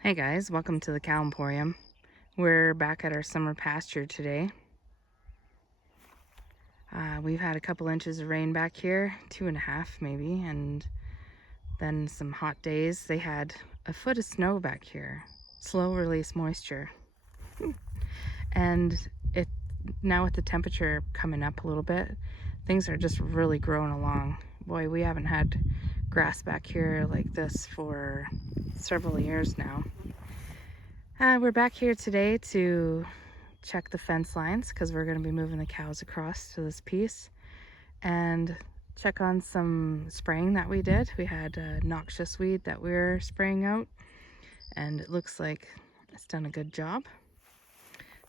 Hey guys, welcome to the Cow Emporium. We're back at our summer pasture today. We've had a couple inches of rain back here, 2.5 maybe, and then some hot days. They had a foot of snow back here, slow release moisture. And now with the temperature coming up a little bit, things are just really growing along. Boy, we haven't had grass back here like this for several years now. We're back here today to check the fence lines because we're going to be moving the cows across to this piece and check on some spraying that we did. We had a noxious weed that we were spraying out, and it looks like it's done a good job.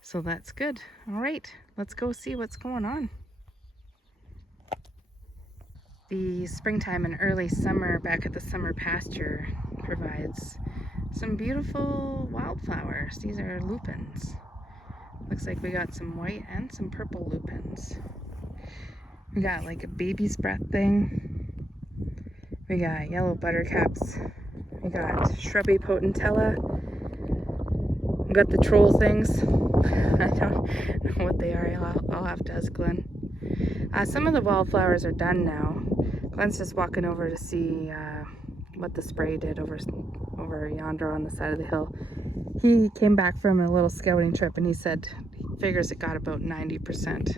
So that's good. All right, let's go see what's going on. The springtime and early summer back at the summer pasture provides some beautiful wildflowers. These are lupins. Looks like we got some white and some purple lupins. We got like a baby's breath thing. We got yellow buttercups. We got shrubby potentilla. We got the troll things. I don't know what they are. I'll have to ask Glenn. Some of the wildflowers are done now. Glenn's just walking over to see what the spray did over yonder on the side of the hill. He came back from a little scouting trip and he said he figures it got about 90%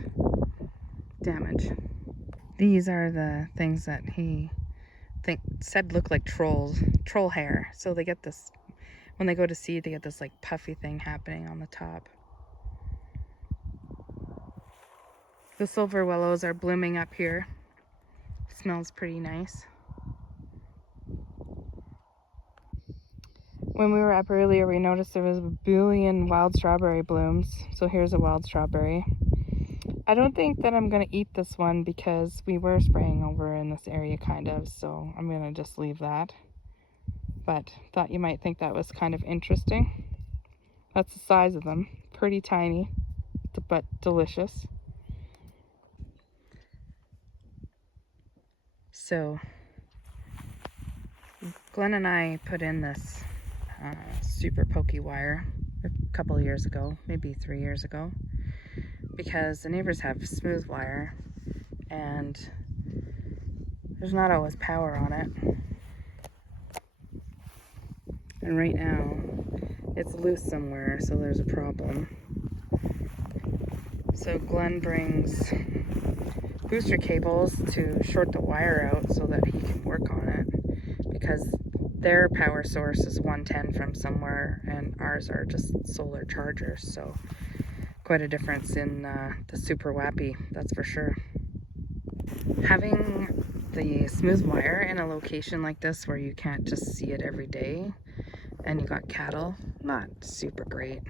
damage. These are the things that he said look like troll hair. So they get this, when they go to seed, they get this like puffy thing happening on the top. The silver willows are blooming up here. It smells pretty nice. When we were up earlier, we noticed there was a billion wild strawberry blooms. So here's a wild strawberry. I don't think that I'm going to eat this one because we were spraying over in this area kind of, so I'm going to just leave that. But thought you might think that was kind of interesting. That's the size of them. Pretty tiny, but delicious. So Glenn and I put in this super pokey wire a couple of years ago, maybe 3 years ago, because the neighbors have smooth wire and there's not always power on it. And right now it's loose somewhere, so there's a problem. So Glenn brings booster cables to short the wire out so that he can work on it, because their power source is 110 from somewhere and ours are just solar chargers, so quite a difference in the super wappy, that's for sure. Having the smooth wire in a location like this where you can't just see it every day and you got cattle, not super great.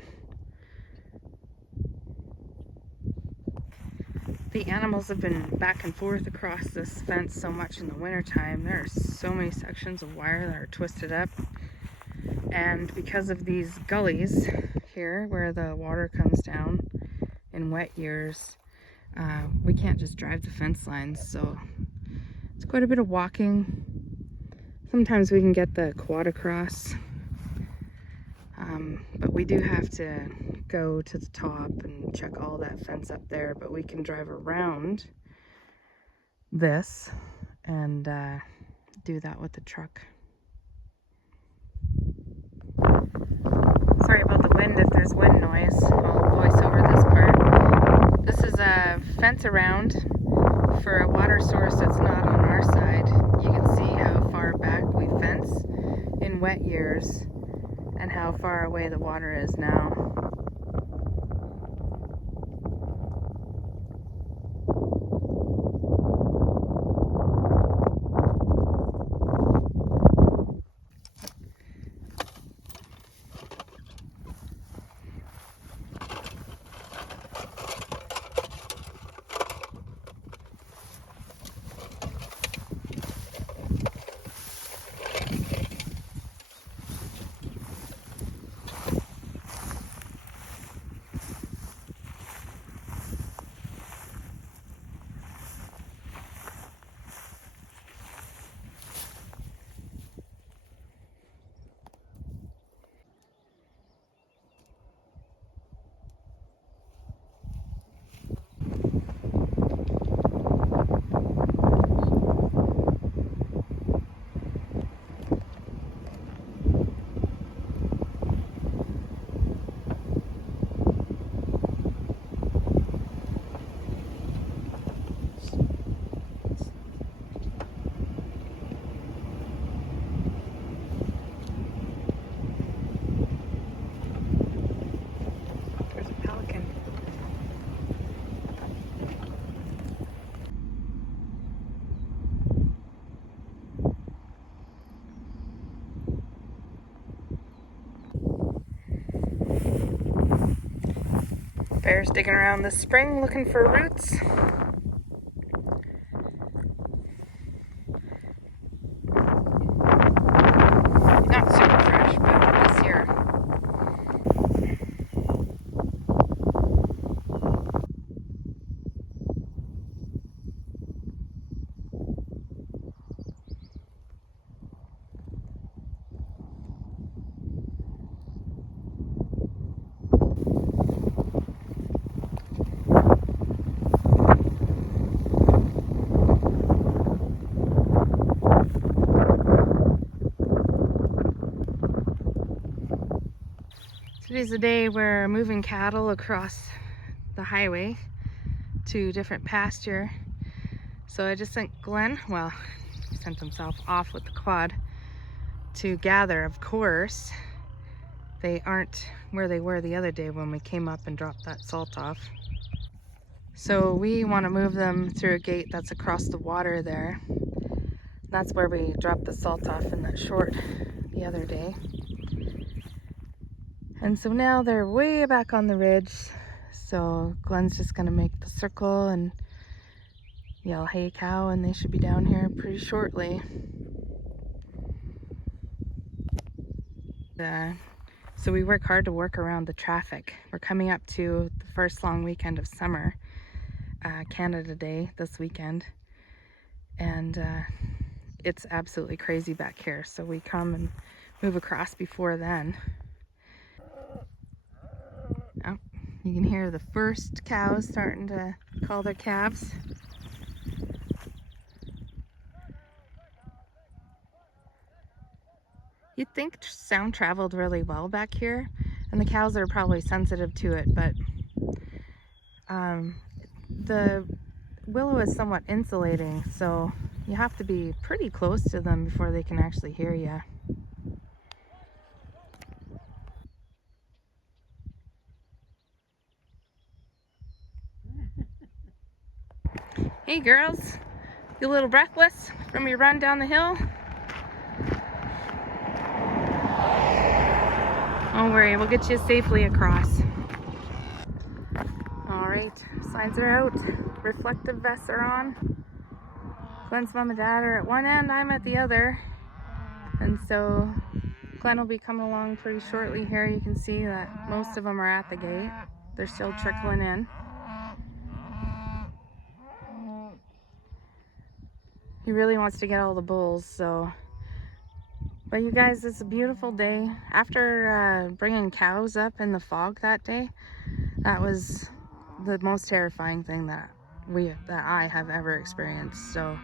The animals have been back and forth across this fence so much in the wintertime. There are so many sections of wire that are twisted up. And because of these gullies here where the water comes down in wet years, we can't just drive the fence lines. So it's quite a bit of walking. Sometimes we can get the quad across. But we do have to go to the top and check all that fence up there, but we can drive around this and do that with the truck. Sorry about the wind if there's wind noise. I'll voice over this part. This is a fence around for a water source that's not on our side. You can see how far back we fence in wet years and how far away the water is now. Bear's digging around this spring looking for roots. Not super fresh, but this year. Today's the day we're moving cattle across the highway to different pasture. So I just sent Glenn, well, he sent himself off with the quad to gather. Of course, they aren't where they were the other day when we came up and dropped that salt off. So we want to move them through a gate that's across the water there. That's where we dropped the salt off in that short the other day. And so now they're way back on the ridge. So Glenn's just gonna make the circle and yell, "Hey cow," and they should be down here pretty shortly. So we work hard to work around the traffic. We're coming up to the first long weekend of summer, Canada Day this weekend. And it's absolutely crazy back here. So we come and move across before then. Oh, you can hear the first cows starting to call their calves. You'd think sound traveled really well back here, and the cows are probably sensitive to it, but the willow is somewhat insulating, so you have to be pretty close to them before they can actually hear you. Hey girls, you a little breathless from your run down the hill? Don't worry, we'll get you safely across. Alright, signs are out, reflective vests are on. Glenn's mom and dad are at one end, I'm at the other. And so Glenn will be coming along pretty shortly here. You can see that most of them are at the gate. They're still trickling in. He really wants to get all the bulls, so. But you guys, it's a beautiful day. After bringing cows up in the fog that day, that was the most terrifying thing that I have ever experienced. So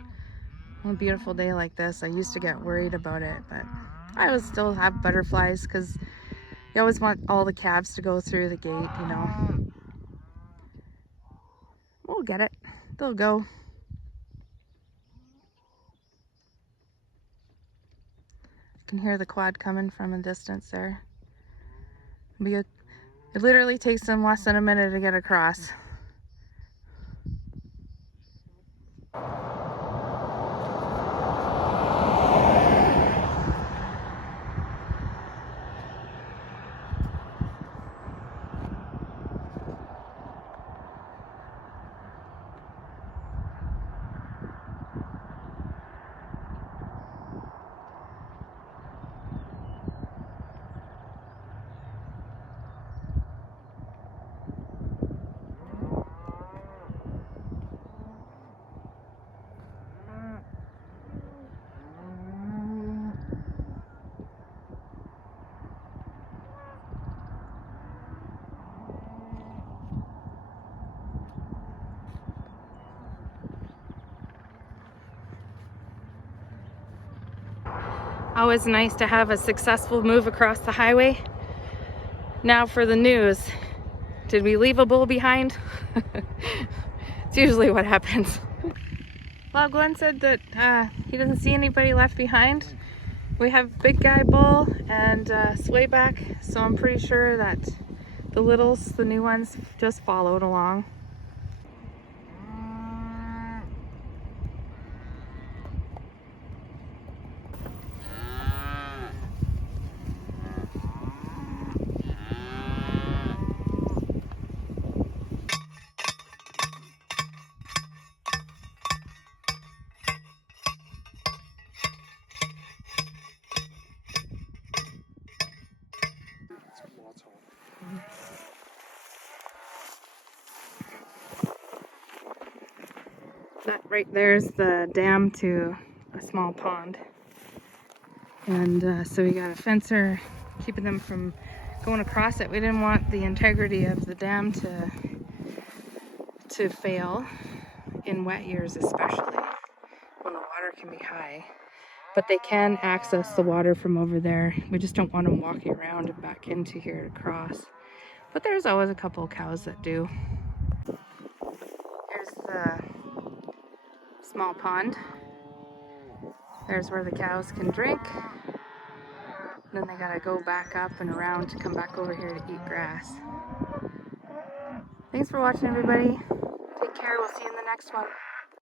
on a beautiful day like this, I used to get worried about it, but I would still have butterflies because you always want all the calves to go through the gate, you know. We'll get it. They'll go. You can hear the quad coming from a distance there. It literally takes them less than a minute to get across. Always nice to have a successful move across the highway. Now for the news. Did we leave a bull behind? It's usually what happens. Well, Glenn said that he doesn't see anybody left behind. We have Big Guy Bull and Swayback, so I'm pretty sure that the littles, the new ones, just followed along. That right there's the dam to a small pond. And so we got a fencer keeping them from going across it. We didn't want the integrity of the dam to fail in wet years, especially when the water can be high. But they can access the water from over there. We just don't want them walking around and back into here to cross. But there's always a couple of cows that do. Here's the small pond. There's where the cows can drink. Then they gotta go back up and around to come back over here to eat grass. Thanks for watching, everybody. Take care. We'll see you in the next one.